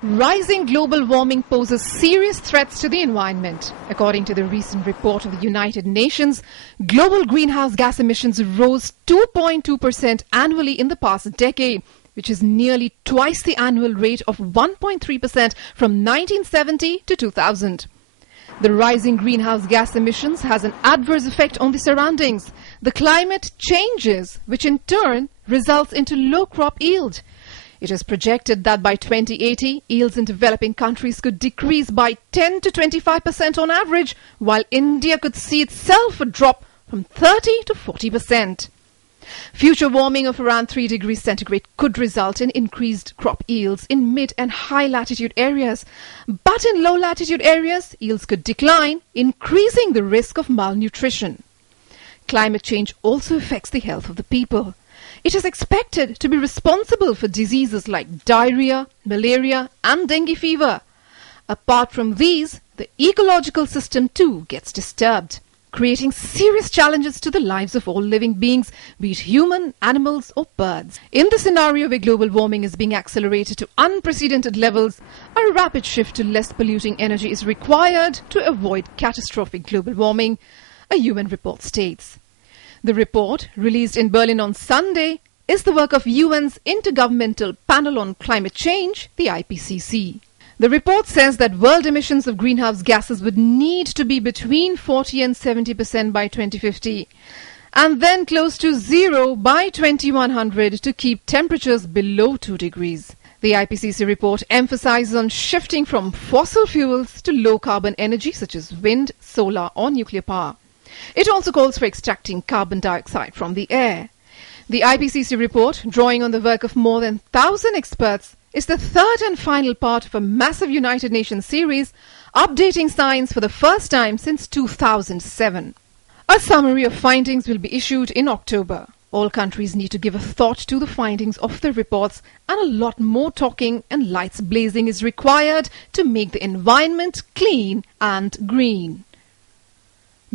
Rising global warming poses serious threats to the environment. According to the recent report of the United Nations, global greenhouse gas emissions rose 2.2% annually in the past decade, which is nearly twice the annual rate of 1.3% from 1970 to 2000. The rising greenhouse gas emissions has an adverse effect on the surroundings. The climate changes, which in turn results into low crop yield. It is projected that by 2080, yields in developing countries could decrease by 10 to 25% on average, while India could see itself a drop from 30 to 40%. Future warming of around 3 degrees centigrade could result in increased crop yields in mid and high latitude areas. But in low latitude areas, yields could decline, increasing the risk of malnutrition. Climate change also affects the health of the people. It is expected to be responsible for diseases like diarrhea, malaria and dengue fever. Apart from these, the ecological system too gets disturbed, creating serious challenges to the lives of all living beings, be it human, animals or birds. In the scenario where global warming is being accelerated to unprecedented levels, a rapid shift to less polluting energy is required to avoid catastrophic global warming, a UN report states. The report, released in Berlin on Sunday, is the work of UN's Intergovernmental Panel on Climate Change, the IPCC. The report says that world emissions of greenhouse gases would need to be between 40 and 70% by 2050, and then close to zero by 2100 to keep temperatures below 2 degrees. The IPCC report emphasizes on shifting from fossil fuels to low-carbon energy such as wind, solar or nuclear power. It also calls for extracting carbon dioxide from the air. The IPCC report, drawing on the work of more than 1,000 experts, is the third and final part of a massive United Nations series updating science for the first time since 2007. A summary of findings will be issued in October. All countries need to give a thought to the findings of the reports, and a lot more talking and lights blazing is required to make the environment clean and green.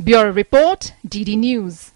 Bureau Report, DD News.